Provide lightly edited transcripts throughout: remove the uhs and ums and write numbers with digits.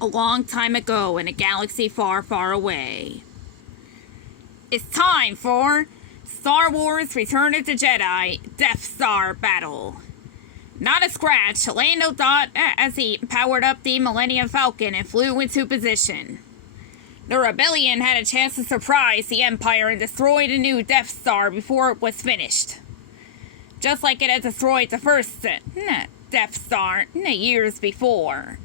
a long time ago in a galaxy far, far away. It's time for Star Wars Return of the Jedi Death Star Battle. Not a scratch, Lando thought as he powered up the Millennium Falcon and flew into position. The rebellion had a chance to surprise the Empire and destroy the new Death Star before it was finished. Just like it had destroyed the first Death Star years before.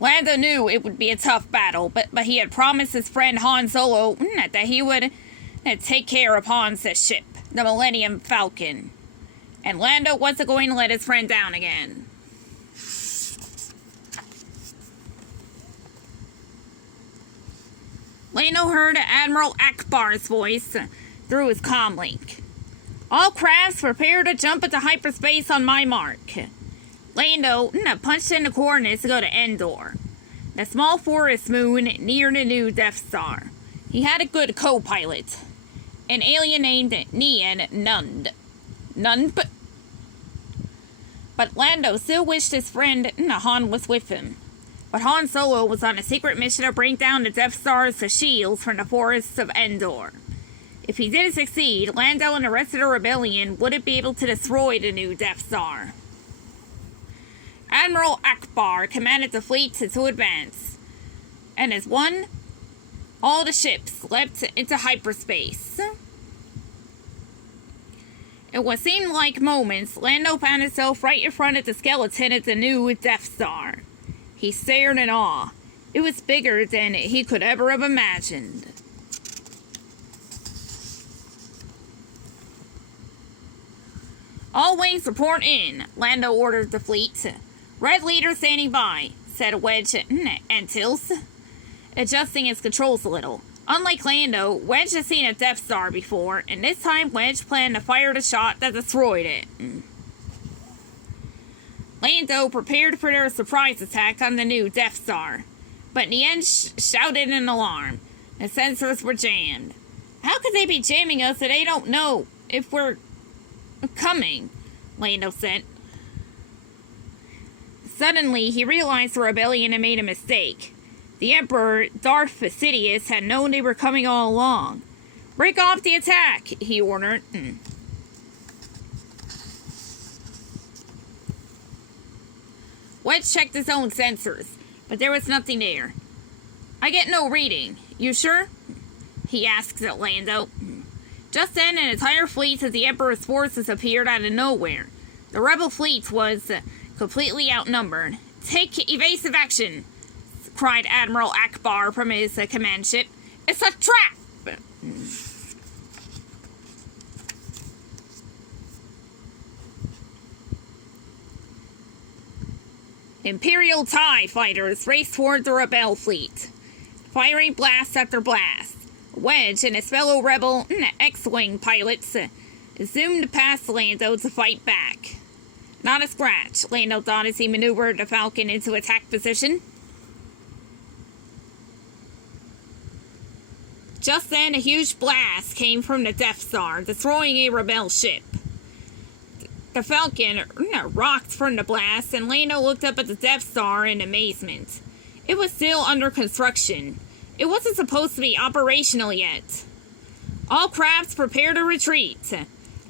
Lando knew it would be a tough battle, but he had promised his friend Han Solo that he would take care of Han's ship, the Millennium Falcon. And Lando wasn't going to let his friend down again. Lando heard Admiral Akbar's voice through his comlink. All crafts prepare to jump into hyperspace on my mark. Lando punched in the coordinates to go to Endor, the small forest moon near the new Death Star. He had a good co-pilot, an alien named Nian Nunp. But Lando still wished his friend Han was with him. But Han Solo was on a secret mission to bring down the Death Star's shields from the forests of Endor. If he didn't succeed, Lando and the rest of the rebellion wouldn't be able to destroy the new Death Star. Admiral Akbar commanded the fleet to advance, and as one, all the ships leapt into hyperspace. In what seemed like moments, Lando found himself right in front of the skeleton of the new Death Star. He stared in awe. It was bigger than he could ever have imagined. All wings report in, Lando ordered the fleet. Red leader standing by, said Wedge Antilles, adjusting his controls a little. Unlike Lando, Wedge had seen a Death Star before, and this time Wedge planned to fire the shot that destroyed it. Lando prepared for their surprise attack on the new Death Star, but Nien shouted in alarm. The sensors were jammed. How could they be jamming us if they don't know if we're coming? Lando said. Suddenly, he realized the rebellion had made a mistake. The Emperor, Darth Sidious, had known they were coming all along. Break off the attack, he ordered. Wedge checked his own sensors, but there was nothing there. I get no reading. You sure? He asked at Lando. Just then, an entire fleet of the Emperor's forces appeared out of nowhere. The rebel fleet was completely outnumbered. Take evasive action, cried Admiral Akbar from his command ship. It's a trap! Imperial TIE fighters raced toward the rebel fleet, firing blast after blast. Wedge and his fellow rebel X-Wing pilots zoomed past Lando to fight back. Not a scratch, Lando thought as he maneuvered the Falcon into attack position. Just then, a huge blast came from the Death Star, destroying a rebel ship. The Falcon rocked from the blast, and Lando looked up at the Death Star in amazement. It was still under construction. It wasn't supposed to be operational yet. All crafts prepare to retreat,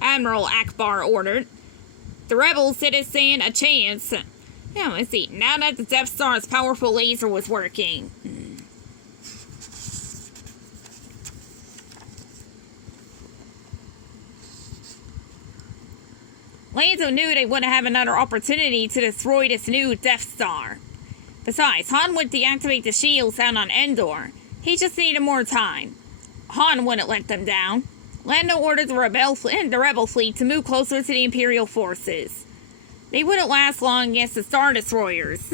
Admiral Akbar ordered. The rebels didn't stand a chance. Now that the Death Star's powerful laser was working. Lando knew they wouldn't have another opportunity to destroy this new Death Star. Besides, Han would deactivate the shields out on Endor. He just needed more time. Han wouldn't let them down. Lando ordered the rebel fleet to move closer to the Imperial forces. They wouldn't last long against the Star Destroyers.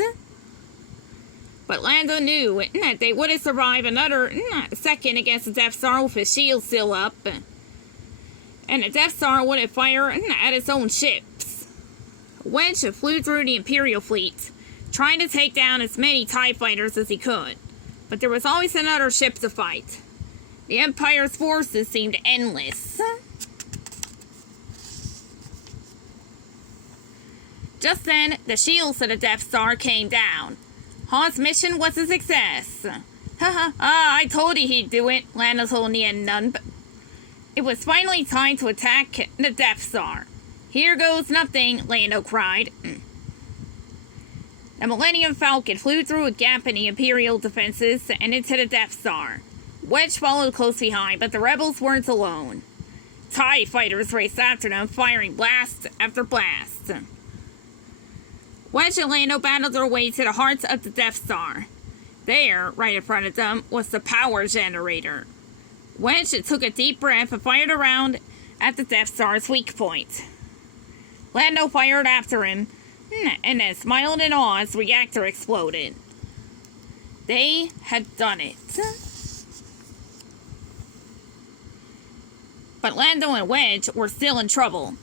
But Lando knew that they wouldn't survive another second against the Death Star with his shield still up. And the Death Star wouldn't fire at its own ships. Wedge flew through the Imperial fleet, trying to take down as many TIE fighters as he could. But there was always another ship to fight. The Empire's forces seemed endless. Just then, the shields of the Death Star came down. Han's mission was a success. Haha, I told you he'd do it, Lando told Nien. It was finally time to attack the Death Star. Here goes nothing, Lando cried. The Millennium Falcon flew through a gap in the Imperial defenses and into the Death Star. Wedge followed close behind, but the rebels weren't alone. TIE fighters raced after them, firing blast after blast. Wedge and Lando battled their way to the heart of the Death Star. There, right in front of them, was the power generator. Wedge took a deep breath and fired around at the Death Star's weak point. Lando fired after him, and then smiled in awe as the reactor exploded. They had done it. But Lando and Wedge were still in trouble.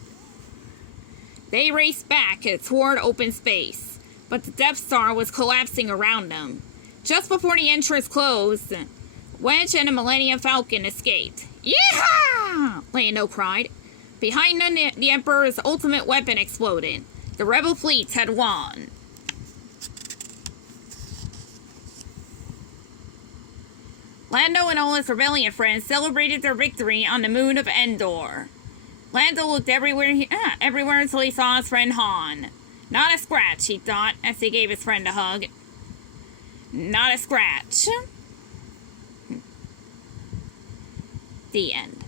They raced back toward open space, but the Death Star was collapsing around them. Just before the entrance closed, Wedge and the Millennium Falcon escaped. Yeehaw! Lando cried. Behind them, the Emperor's ultimate weapon exploded. The rebel fleet had won. Lando and all his rebellion friends celebrated their victory on the moon of Endor. Lando looked everywhere until he saw his friend Han. Not a scratch, he thought, as he gave his friend a hug. Not a scratch. The end.